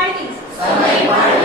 tidings. Somebody